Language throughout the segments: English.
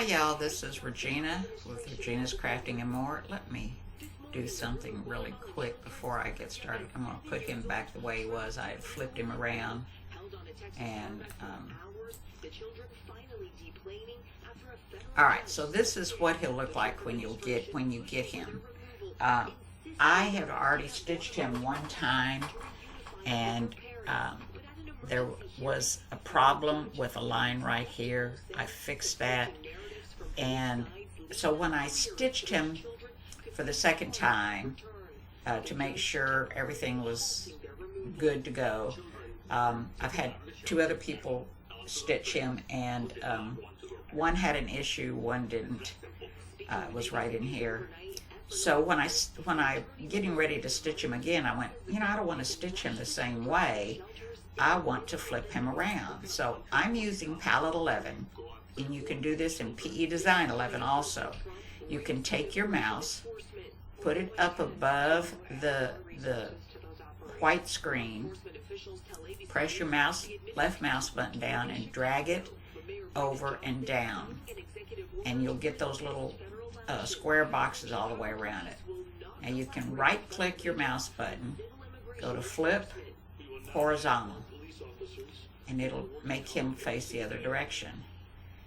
Hi y'all, this is Regina with Regina's Crafting and More. Let me do something really quick before I get started. I'm going to put him back the way he was. I had flipped him around and alright, so this is what he'll look like when you get him. I have already stitched him one time, and there was a problem with a line right here. I fixed that, and so when I stitched him for the second time to make sure everything was good to go, I've had two other people stitch him, and one had an issue, one didn't. It was right in here. So when I getting ready to stitch him again, I went, I don't want to stitch him the same way. I want to flip him around. So I'm using palette 11, and you can do this in PE Design 11 also. You can take your mouse, put it up above the white screen, press your left mouse button down and drag it over and down, and you'll get those little square boxes all the way around it. Now you can right click your mouse button, go to flip horizontal, and it'll make him face the other direction.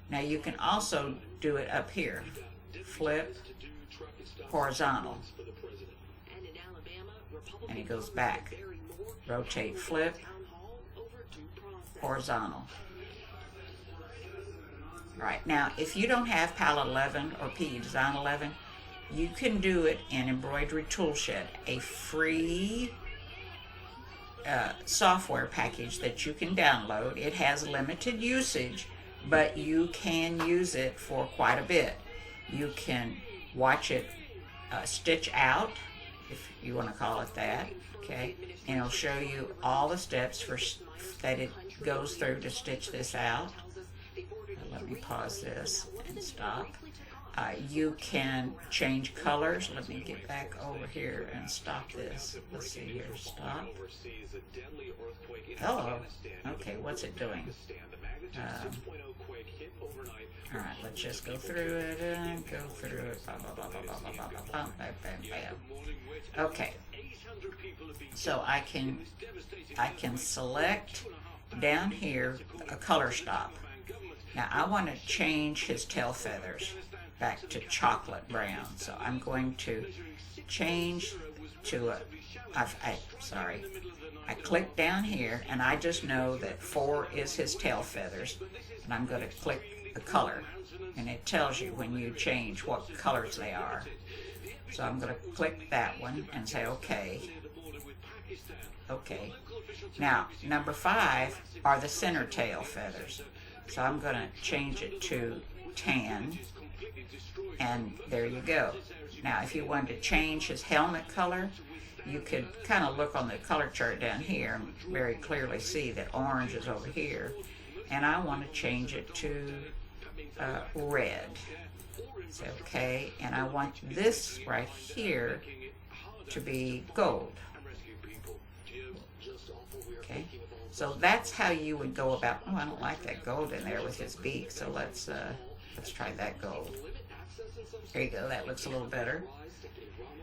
Now you can also do it up here, flip horizontal, and he goes back, rotate, flip horizontal. Right, now if you don't have palette 11 or PE Design 11, you can do it in Embroidery Tools Shed, a free software package that you can download. It has limited usage, but you can use it for quite a bit. You can watch it stitch out, if you want to call it that, okay? And it'll show you all the steps that it goes through to stitch this out. Let me pause this and stop. You can change colors. Let me get back over here and stop this. Let's see here, stop. Hello. Okay, what's it doing? Alright, let's just go through it and go through it. Bam, bam, bam, bam, bam, bam, bam, bam, bam, bam. Okay. So I can select down here a color stop. Now I want to change his tail feathers back to chocolate brown, so I'm going to change to I click down here, and I just know that 4 is his tail feathers, and I'm going to click the color, and it tells you when you change what colors they are. So I'm going to click that one and say okay. Okay. Now number 5 are the center tail feathers. So I'm going to change it to tan, and there you go. Now if you wanted to change his helmet color, you could kind of look on the color chart down here and very clearly see that orange is over here, and I want to change it to red. So, okay, and I want this right here to be gold. Okay. So that's how you would go about. Oh, I don't like that gold in there with his beak. So let's try that gold. There you go. That looks a little better.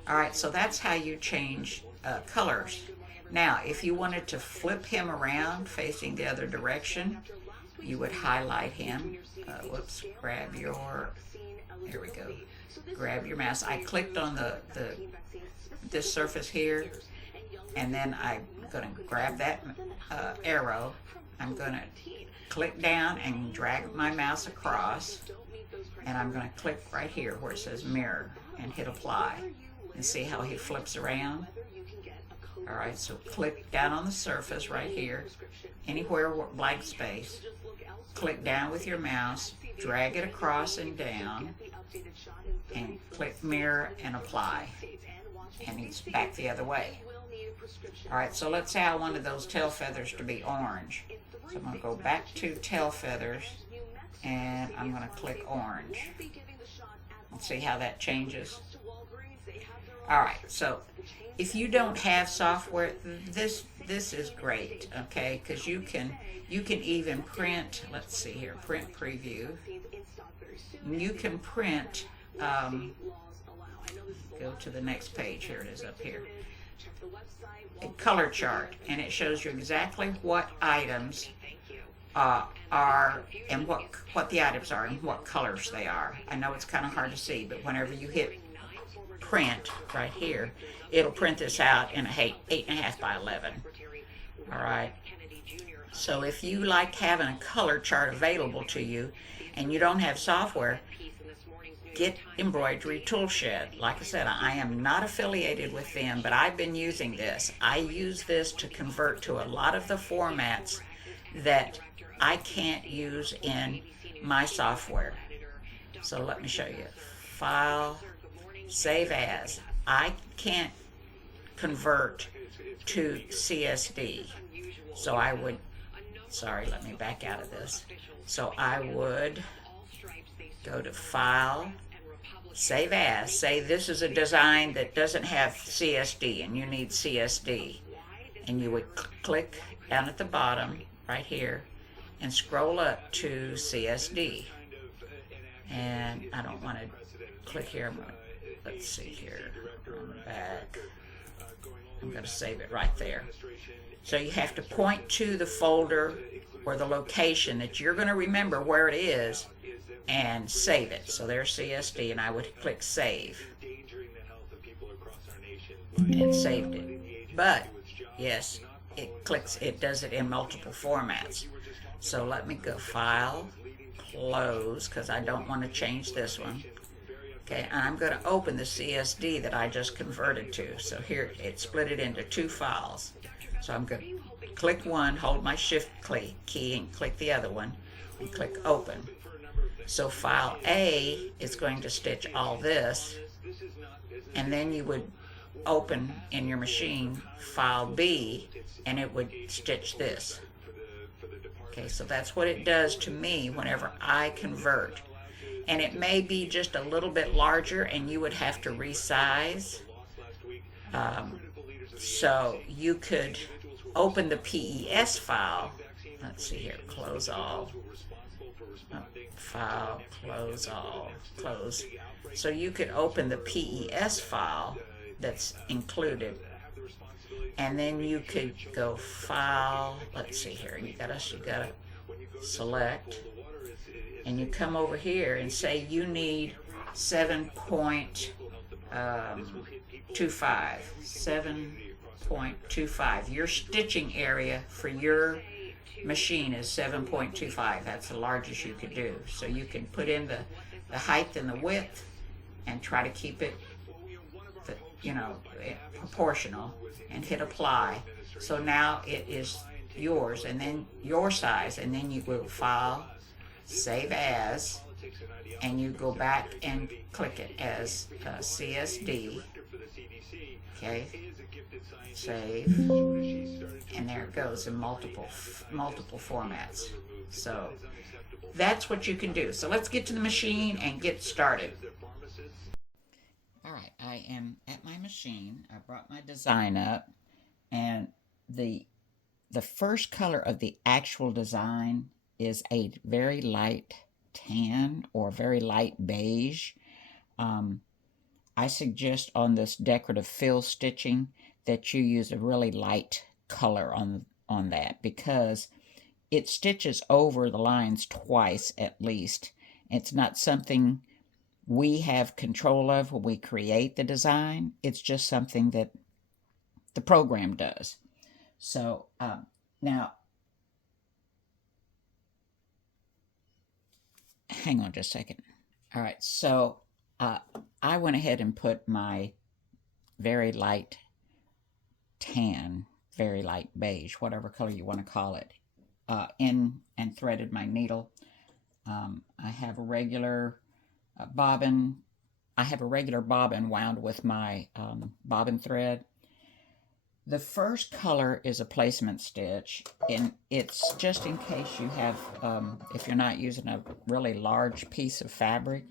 All right. So that's how you change colors. Now, if you wanted to flip him around facing the other direction, you would highlight him. Whoops. Grab your. There we go. Grab your mouse. I clicked on this surface here, and then I'm going to grab that arrow. I'm going to click down and drag my mouse across, and I'm going to click right here where it says mirror and hit apply, and see how he flips around. Alright, so click down on the surface right here, anywhere blank space, click down with your mouse, drag it across and down, and click mirror and apply, and he's back the other way. Alright, so let's say I wanted those tail feathers to be orange. So I'm going to go back to tail feathers, and I'm going to click orange. Let's see how that changes. Alright, so if you don't have software, this is great, okay? Because you can even print, let's see here, print preview. you can print, go to the next page, here it is up here, a color chart, and it shows you exactly what items are and what the items are and what colors they are. I know it's kind of hard to see, but whenever you hit print right here, it'll print this out in a 8.5 by 11. All right. So if you like having a color chart available to you and you don't have software, get Embroidery Tools Shed. Like I said, I am not affiliated with them, but I've been using this. I use this to convert to a lot of the formats that I can't use in my software. So let me show you. File, Save As. I can't convert to CSD. So I would, sorry, let me back out of this. So I would go to File, Save As. Say this is a design that doesn't have CSD and you need CSD. And you would click down at the bottom right here and scroll up to CSD. And I don't want to click here. Let's see here. On the back. I'm going to save it right there. So you have to point to the folder or the location that you're going to remember where it is and save it. So there's CSD, and I would click Save. And saved it. But, yes, it does it in multiple formats. So let me go File, Close, because I don't want to change this one. Okay, and I'm going to open the CSD that I just converted to. So here, it split it into two files. So I'm going to click one, hold my Shift key, and click the other one, and click Open. So File A is going to stitch all this, and then you would open in your machine File B, and it would stitch this. Okay, so that's what it does to me whenever I convert. And it may be just a little bit larger, and you would have to resize. So you could open the PES file. Let's see here, close all. File, close all, close. So you could open the PES file that's included. And then you could go File, let's see here, you gotta select, and you come over here and say you need 7.25. 7.25. Your stitching area for your machine is 7.25. That's the largest you could do. So you can put in the height and the width and try to keep it, proportional, and hit Apply. So now it is yours, and then your size, and then you go File, Save As, and you go back and click it as CSD. Okay, save, and there it goes in multiple formats. So that's what you can do. So let's get to the machine and get started. All right, I am at my machine. I brought my design up, and the first color of the actual design is a very light tan or very light beige. I suggest on this decorative fill stitching that you use a really light color on that, because it stitches over the lines twice at least. It's not something we have control of when we create the design. It's just something that the program does. So now, hang on just a second. All right, so I went ahead and put my very light tan, very light beige, whatever color you want to call it, in and threaded my needle. I have a regular bobbin. I have a regular bobbin wound with my bobbin thread. The first color is a placement stitch, and it's just in case you have, if you're not using a really large piece of fabric,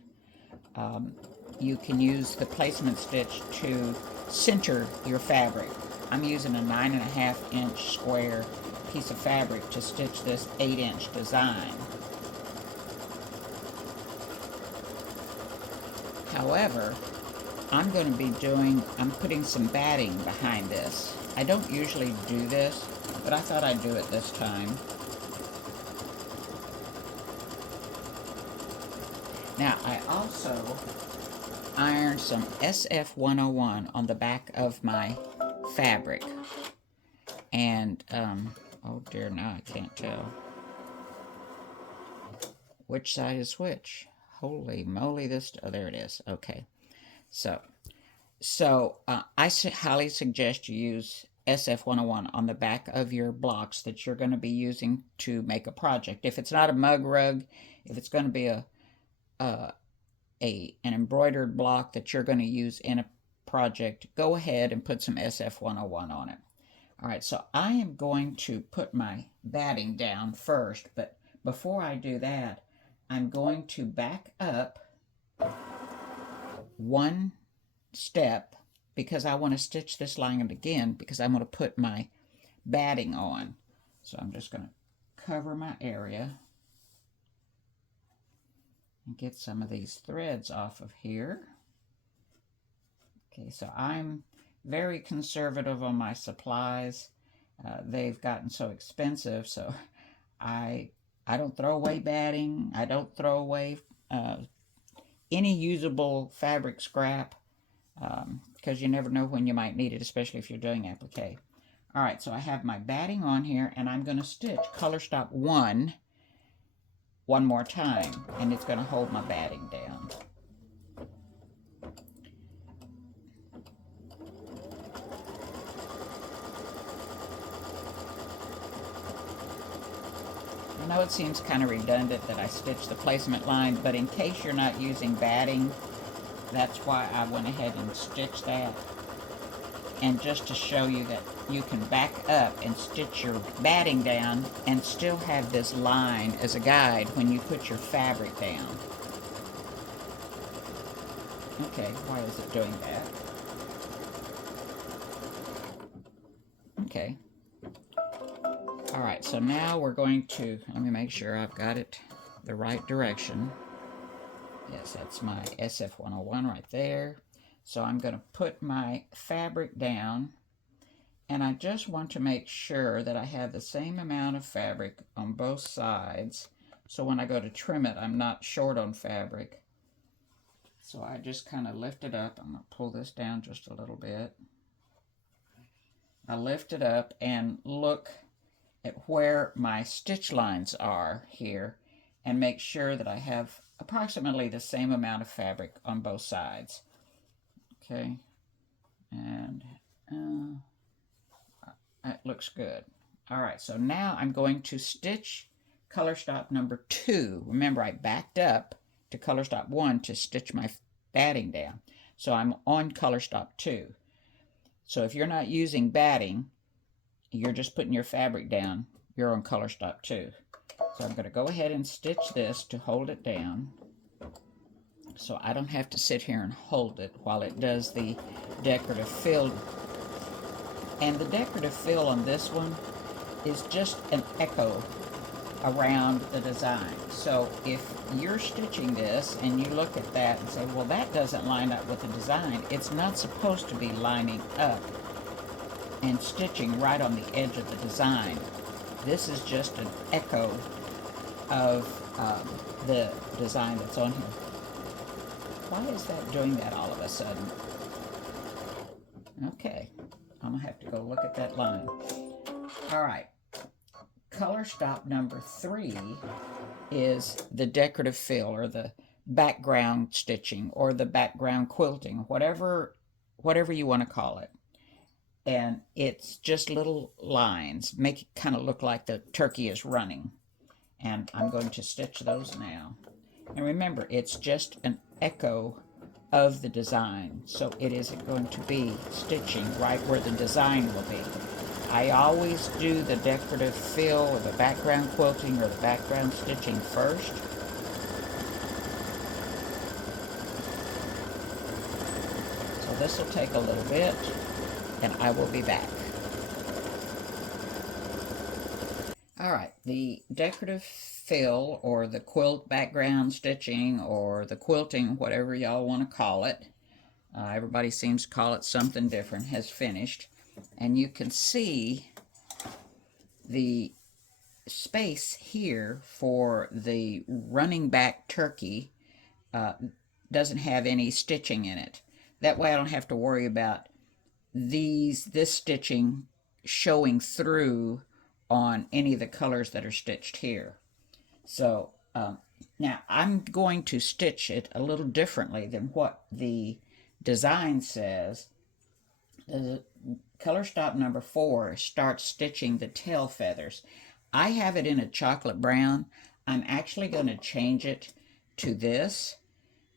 you can use the placement stitch to center your fabric. I'm using a 9.5-inch square piece of fabric to stitch this 8-inch design. However, I'm putting some batting behind this. I don't usually do this, but I thought I'd do it this time. Now, I also ironed some SF101 on the back of my fabric. And, oh dear, now I can't tell which side is which. Holy moly, oh, there it is. Okay. So I highly suggest you use SF101 on the back of your blocks that you're going to be using to make a project. If it's not a mug rug, if it's going to be an embroidered block that you're going to use in a project, go ahead and put some SF101 on it. All right, so I am going to put my batting down first, but before I do that, I'm going to back up one step because I want to stitch this line again because I'm going to put my batting on. So I'm just going to cover my area and get some of these threads off of here. Okay, so I'm very conservative on my supplies. They've gotten so expensive, so I don't throw away batting. I don't throw away any usable fabric scrap because you never know when you might need it, especially if you're doing applique. All right, so I have my batting on here, and I'm going to stitch color stop one more time, and it's going to hold my batting down. I know it seems kind of redundant that I stitch the placement line, but in case you're not using batting, that's why I went ahead and stitched that. And just to show you that you can back up and stitch your batting down and still have this line as a guide when you put your fabric down. Okay, why is it doing that? Okay. All right, so now we're going to, let me make sure I've got it the right direction. Yes, that's my SF101 right there. So I'm going to put my fabric down, and I just want to make sure that I have the same amount of fabric on both sides, so when I go to trim it, I'm not short on fabric. So I just kind of lift it up. I'm going to pull this down just a little bit. I lift it up and look at where my stitch lines are here and make sure that I have approximately the same amount of fabric on both sides. Okay, and that looks good. All right, so now I'm going to stitch color stop number 2. Remember, I backed up to color stop 1 to stitch my batting down. So I'm on color stop 2. So if you're not using batting, you're just putting your fabric down, you're on color stop 2. So I'm going to go ahead and stitch this to hold it down, so I don't have to sit here and hold it while it does the decorative fill. And the decorative fill on this one is just an echo around the design. So if you're stitching this and you look at that and say, well, that doesn't line up with the design, it's not supposed to be lining up and stitching right on the edge of the design. This is just an echo of the design that's on here. Why is that doing that all of a sudden? Okay, I'm going to have to go look at that line. All right, color stop number 3 is the decorative fill, or the background stitching, or the background quilting, whatever you want to call it. And it's just little lines, make it kind of look like the turkey is running. And I'm going to stitch those now. And remember, it's just an echo of the design, so it isn't going to be stitching right where the design will be. I always do the decorative fill or the background quilting or the background stitching first. So this will take a little bit, and I will be back. All right, the decorative fill, or the quilt background stitching, or the quilting, whatever y'all want to call it. Everybody seems to call it something different, has finished. And you can see the space here for the running back turkey doesn't have any stitching in it. That way I don't have to worry about this stitching showing through on any of the colors that are stitched here. So now I'm going to stitch it a little differently than what the design says. The color stop number 4 starts stitching the tail feathers. I have it in a chocolate brown. I'm actually going to change it to this,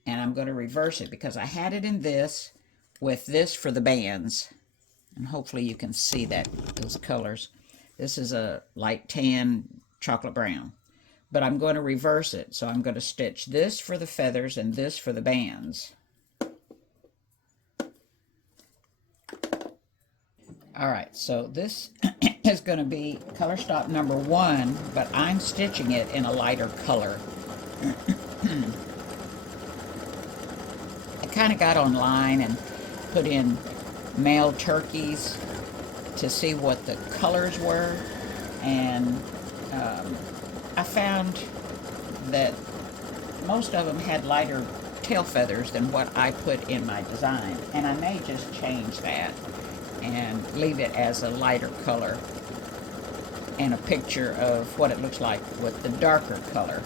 and I'm going to reverse it because I had it in this with this for the bands, and hopefully you can see that, those colors. This is a light tan chocolate brown, but I'm going to reverse it. So I'm going to stitch this for the feathers and this for the bands. All right, so this is going to be color stop number 1, but I'm stitching it in a lighter color. I kind of got online and put in male turkeys to see what the colors were, and I found that most of them had lighter tail feathers than what I put in my design, and I may just change that and leave it as a lighter color and a picture of what it looks like with the darker color.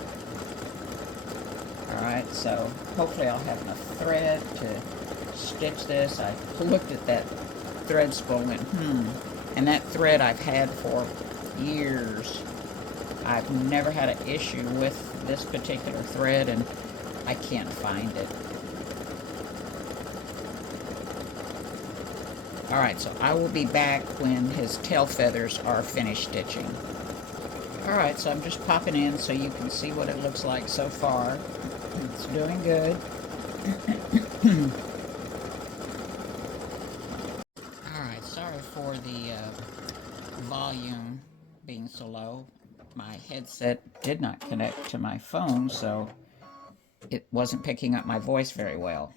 Alright, so hopefully I'll have enough thread to stitch this. I looked at that thread spool and and that thread I've had for years. I've never had an issue with this particular thread, and I can't find it. Alright, so I will be back when his tail feathers are finished stitching. Alright, so I'm just popping in so you can see what it looks like so far. It's doing good. Alright, sorry for the volume being so low. My headset did not connect to my phone, so it wasn't picking up my voice very well.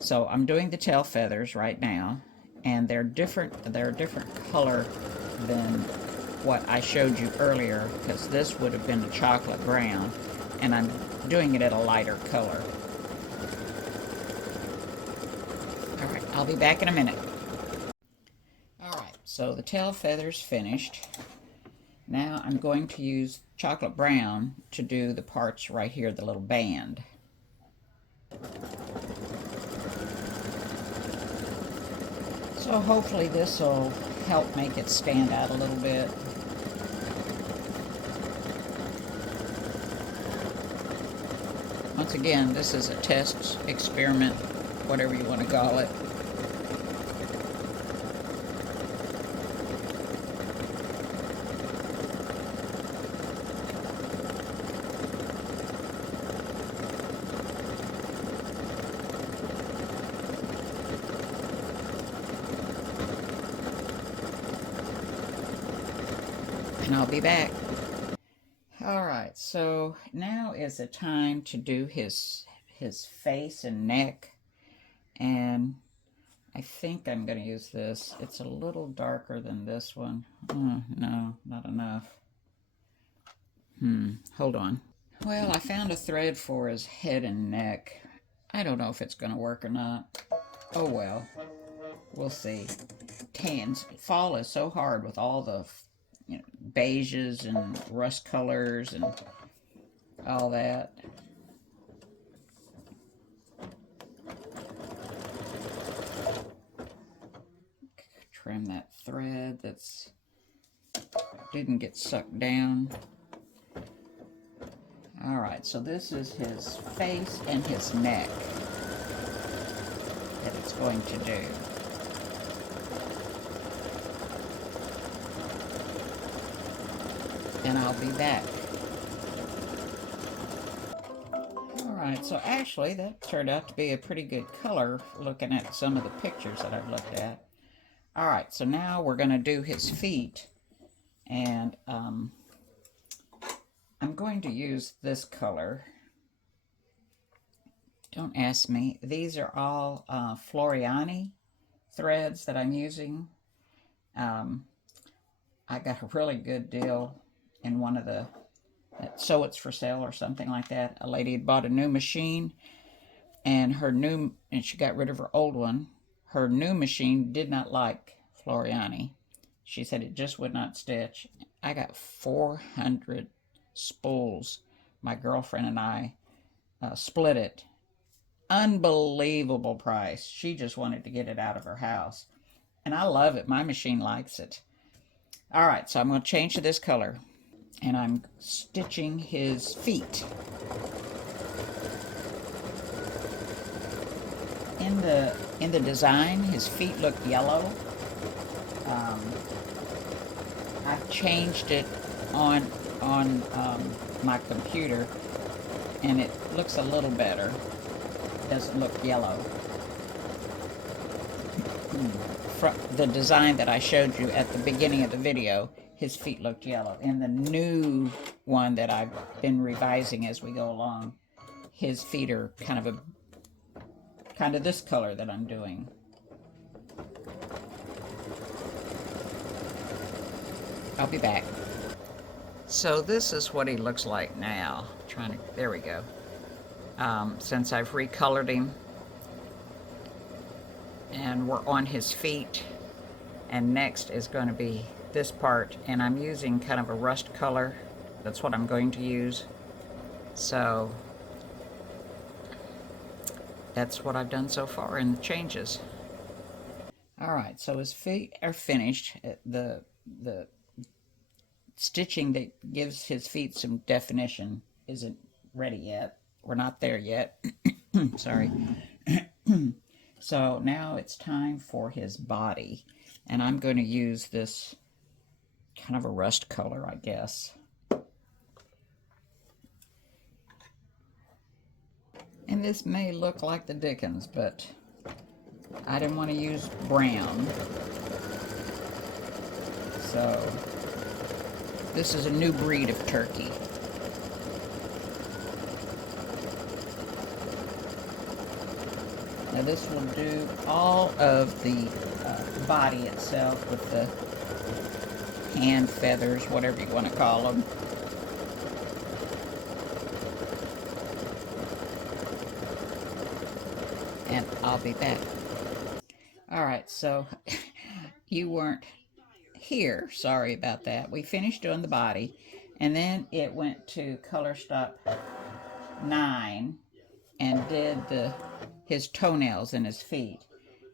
So I'm doing the tail feathers right now, and they're different color than what I showed you earlier, because this would have been a chocolate brown, and I'm doing it at a lighter color. Alright, I'll be back in a minute. Alright, so the tail feathers finished. Now I'm going to use chocolate brown to do the parts right here, the little band. So hopefully this will help make it stand out a little bit. Once again, this is a test experiment, whatever you want to call it. And I'll be back. Alright, so now is the time to do his face and neck, and I think I'm going to use this. It's a little darker than this one. No, not enough. Hold on. Well, I found a thread for his head and neck. I don't know if it's going to work or not. Oh well, we'll see. Tans. Fall is so hard with all the beiges and rust colors and all that. Trim that thread that's didn't get sucked down. Alright, so this is his face and his neck that it's going to do. And I'll be back. Alright, so actually that turned out to be a pretty good color looking at some of the pictures that I've looked at. Alright, so now we're going to do his feet. And I'm going to use this color. Don't ask me. These are all Floriani threads that I'm using. I got a really good deal in one of the So It's For Sale or something like that. A lady had bought a new machine, and she got rid of her old one. Her new machine did not like Floriani. She said it just would not stitch. I got 400 spools. My girlfriend and I split it. Unbelievable price. She just wanted to get it out of her house. And I love it. My machine likes it. All right, so I'm going to change to this color. And I'm stitching his feet. In the design, his feet look yellow. I've changed it on my computer, and it looks a little better. It doesn't look yellow. From the design that I showed you at the beginning of the video, his feet looked yellow. In the new one that I've been revising as we go along, his feet are kind of this color that I'm doing. I'll be back. So this is what he looks like now. There we go. Since I've recolored him, and we're on his feet, and next is going to be this part, and I'm using kind of a rust color. That's what I'm going to use. So that's what I've done so far in the changes. All right, so his feet are finished. The stitching that gives his feet some definition isn't ready yet. We're not there yet. Sorry. So now it's time for his body. And I'm going to use this kind of a rust color, I guess. And this may look like the Dickens, but I didn't want to use brown. So this is a new breed of turkey. Now this will do all of the body itself with the hand feathers, whatever you want to call them. And I'll be back. All right, so you weren't here. Sorry about that. We finished doing the body, and then it went to color stop 9 and did his toenails and his feet.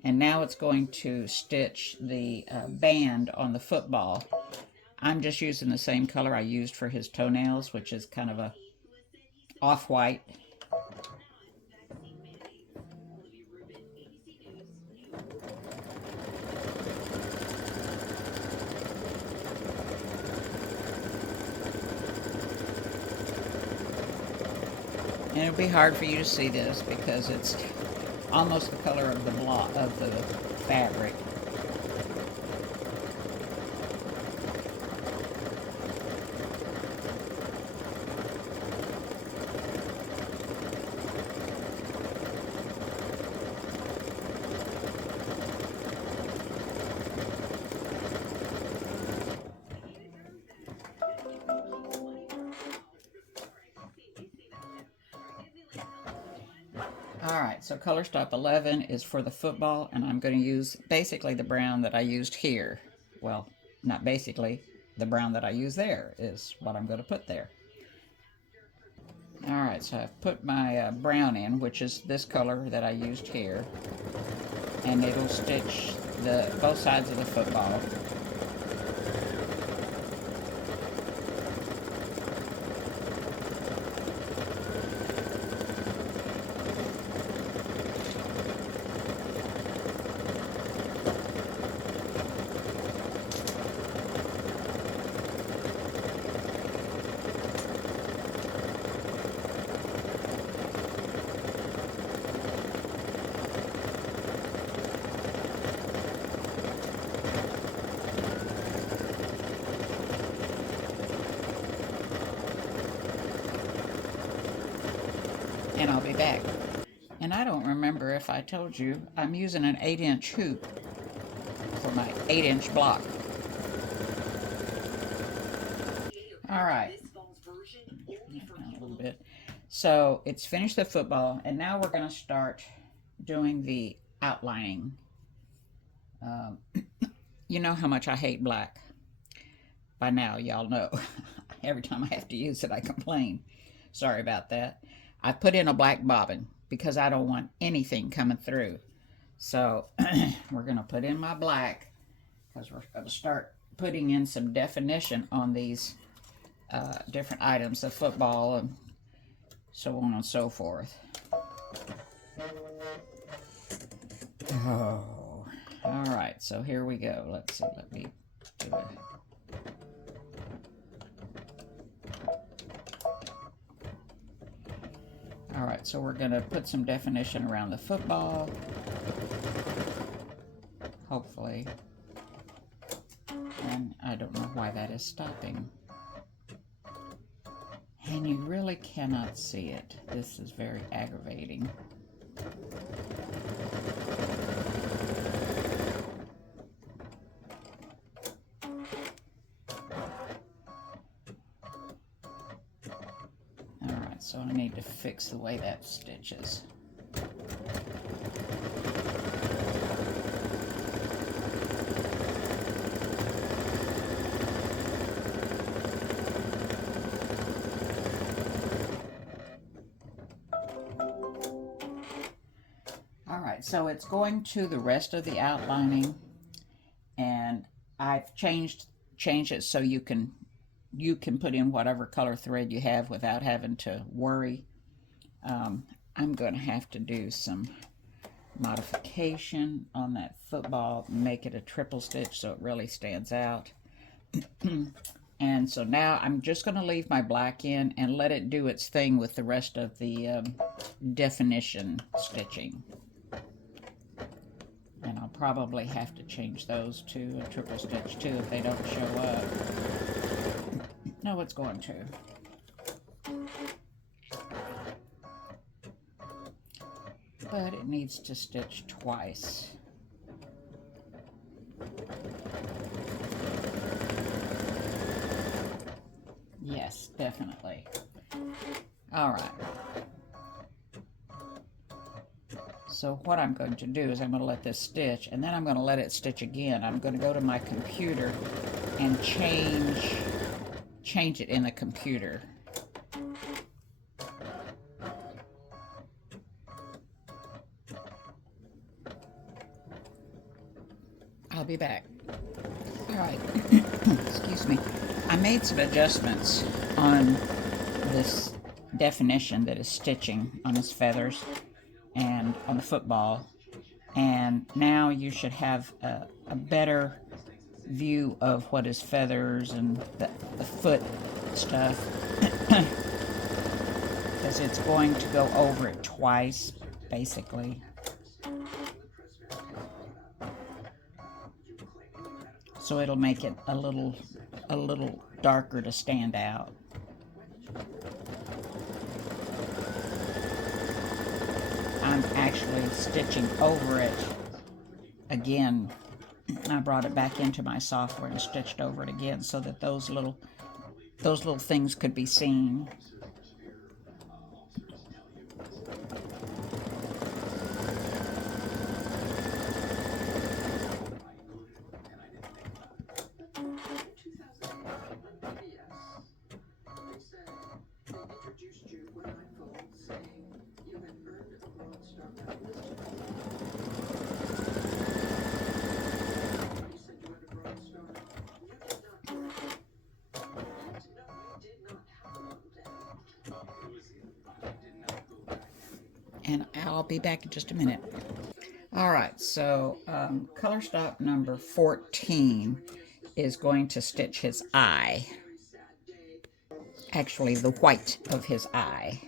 And now it's going to stitch the band on the football. I'm just using the same color I used for his toenails, which is kind of a off-white. And it'll be hard for you to see this because it's almost the color of the fabric. Alright, so color stop 11 is for the football, and I'm going to use basically the brown that I used here. Well, not basically, the brown that I used there is what I'm going to put there. Alright, so I've put my brown in, which is this color that I used here, and it'll stitch both sides of the football. and I'll be back. And I don't remember if I told you, I'm using an 8-inch hoop for my 8-inch block. All right, a little bit. So it's finished the football, and now we're going to start doing the outlining. You know how much I hate black. By now, y'all know. Every time I have to use it, I complain. Sorry about that. I put in a black bobbin because I don't want anything coming through. So we're going to put in my black because we're going to start putting in some definition on these different items of football and so on and so forth. Oh, all right, so here we go. Let's see, let me do it. All right, so we're going to put some definition around the football, hopefully. And I don't know why that is stopping. And you really cannot see it. This is very aggravating. Alright, so I need to fix the way that stitches. So it's going to the rest of the outlining, and I've changed it so you can put in whatever color thread you have without having to worry. I'm going to have to do some modification on that football, make it a triple stitch so it really stands out. And so now I'm just going to leave my black in and let it do its thing with the rest of the definition stitching. And I'll probably have to change those to a triple stitch too if they don't show up. No, it's going to. But it needs to stitch twice. Yes, definitely. All right. So what I'm going to do is I'm going to let this stitch, and then I'm going to let it stitch again. I'm going to go to my computer and change it in the computer. I'll be back. All right. Excuse me. I made some adjustments on this definition that is stitching on his feathers and on the football, and now you should have a better view of what is feathers and the foot stuff, because it's going to go over it twice basically. So it'll make it a little darker to stand out. I'm actually stitching over it again. I brought it back into my software and stitched over it again so that those little things could be seen. And I'll be back in just a minute. All right, so color stop number 14 is going to stitch his eye. Actually, the white of his eye.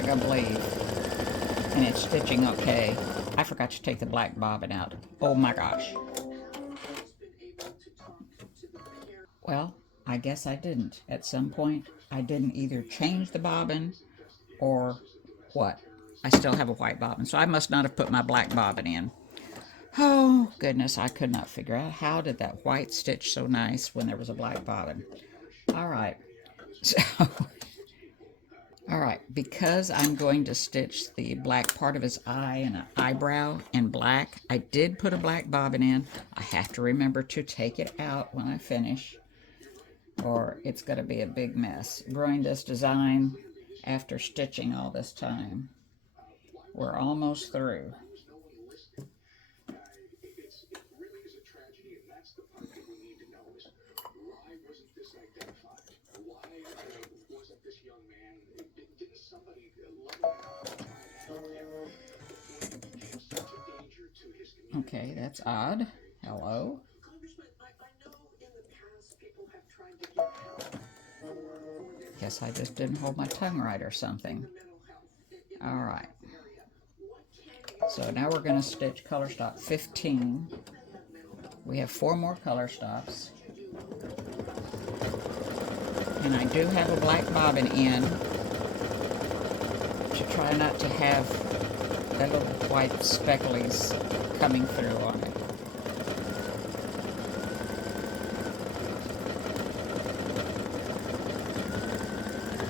not going to believe. And it's stitching okay. I forgot to take the black bobbin out. Oh my gosh. Well, I guess I didn't. At some point, I didn't either change the bobbin or what. I still have a white bobbin, so I must not have put my black bobbin in. Oh, goodness, I could not figure out how did that white stitch so nice when there was a black bobbin. All right. So, all right, because I'm going to stitch the black part of his eye and an eyebrow in black, I did put a black bobbin in. I have to remember to take it out when I finish, or it's going to be a big mess. Growing this design after stitching all this time. We're almost through. Okay, that's odd. Hello. Guess I just didn't hold my tongue right or something. All right. So now we're going to stitch color stop 15. We have 4 more color stops. And I do have a black bobbin in to try not to have the little white specklies coming through on it.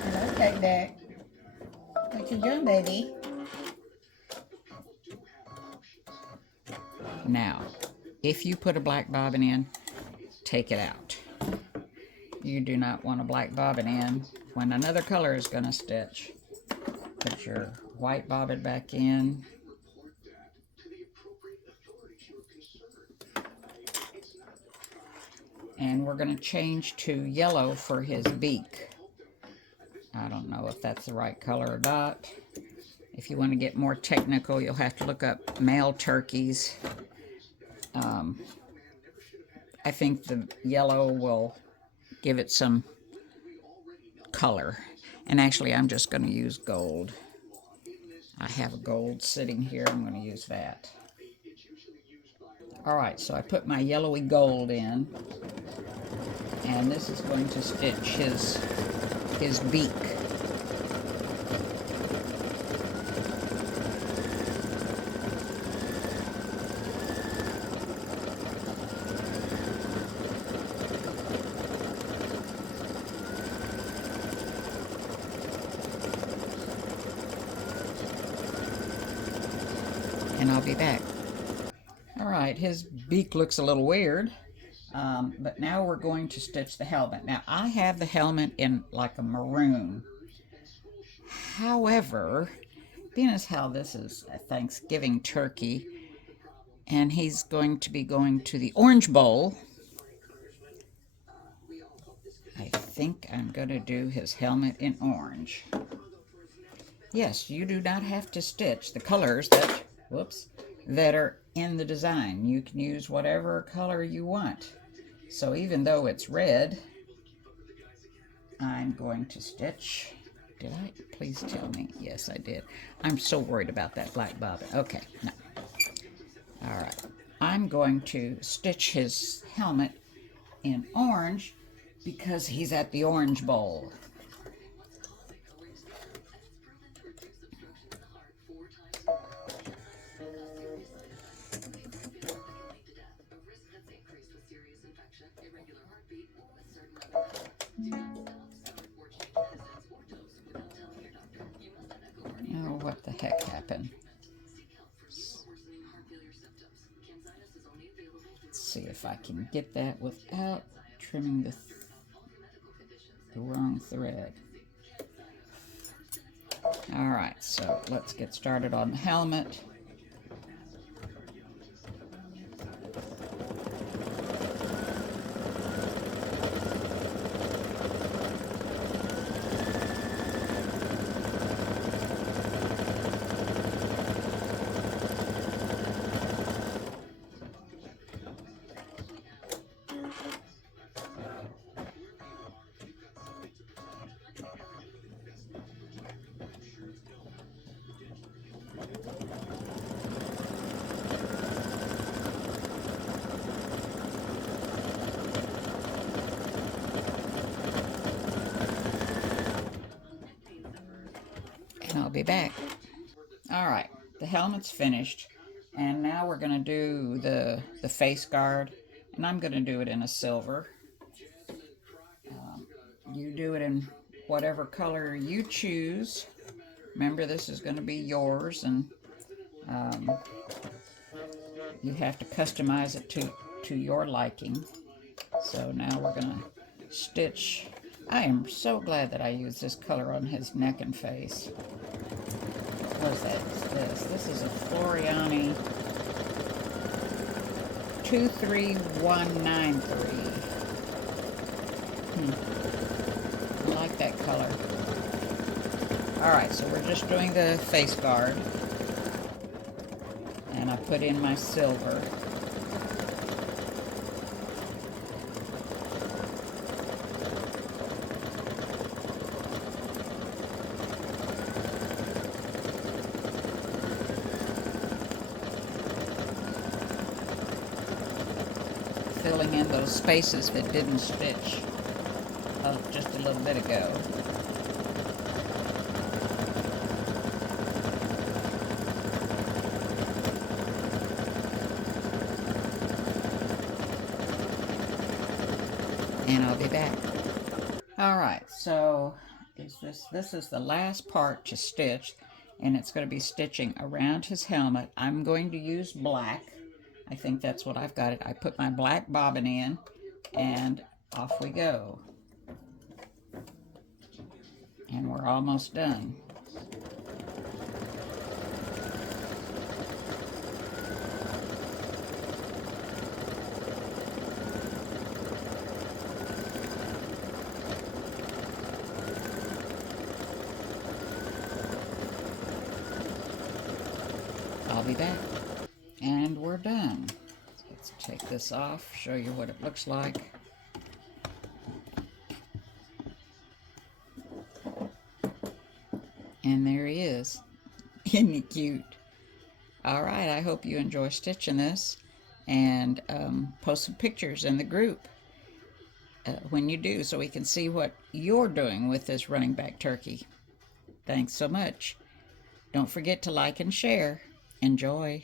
Hello, Cake Deck. What you doing, baby? Now, if you put a black bobbin in, take it out. You do not want a black bobbin in when another color is going to stitch. Put your white bobbin back in. And we're going to change to yellow for his beak. I don't know if that's the right color or not. If you want to get more technical, you'll have to look up male turkeys. I think the yellow will give it some color. And actually, I'm just going to use gold. I have a gold sitting here. I'm going to use that. All right, so I put my yellowy gold in. And this is going to stitch his beak. And I'll be back. All right, his beak looks a little weird, but now we're going to stitch the helmet. Now, I have the helmet in like a maroon. However, being as how this is a Thanksgiving turkey, and he's going to be going to the Orange Bowl, I think I'm going to do his helmet in orange. Yes, you do not have to stitch the colors that, that are in the design. You can use whatever color you want. So even though it's red, I'm going to stitch. Did I? Please tell me. Yes, I did. I'm so worried about that black bobbin. Okay, no. All right. I'm going to stitch his helmet in orange because he's at the Orange Bowl. Oh, what the heck happened? Let's see if I can get that without trimming the wrong thread. All right, so let's get started on the helmet. be back. All right, the helmet's finished, and now we're going to do the face guard, and I'm going to do it in a silver. You do it in whatever color you choose. Remember, this is going to be yours, and you have to customize it to your liking. So now we're going to stitch. I am so glad that I used this color on his neck and face. What is that? This is a Floriani 23193. I like that color. Alright, so we're just doing the face guard. And I put in my silver. Filling in those spaces that didn't stitch just a little bit ago. And I'll be back. Alright, so this is the last part to stitch, and it's going to be stitching around his helmet. I'm going to use black. I think that's what I've got it. I put my black bobbin in, and off we go. And we're almost done. I'll be back. And we're done. Let's take this off, show you what it looks like. And there he is. Isn't he cute? All right, I hope you enjoy stitching this, and post some pictures in the group when you do, so we can see what you're doing with this running back turkey. Thanks so much. Don't forget to like and share. Enjoy.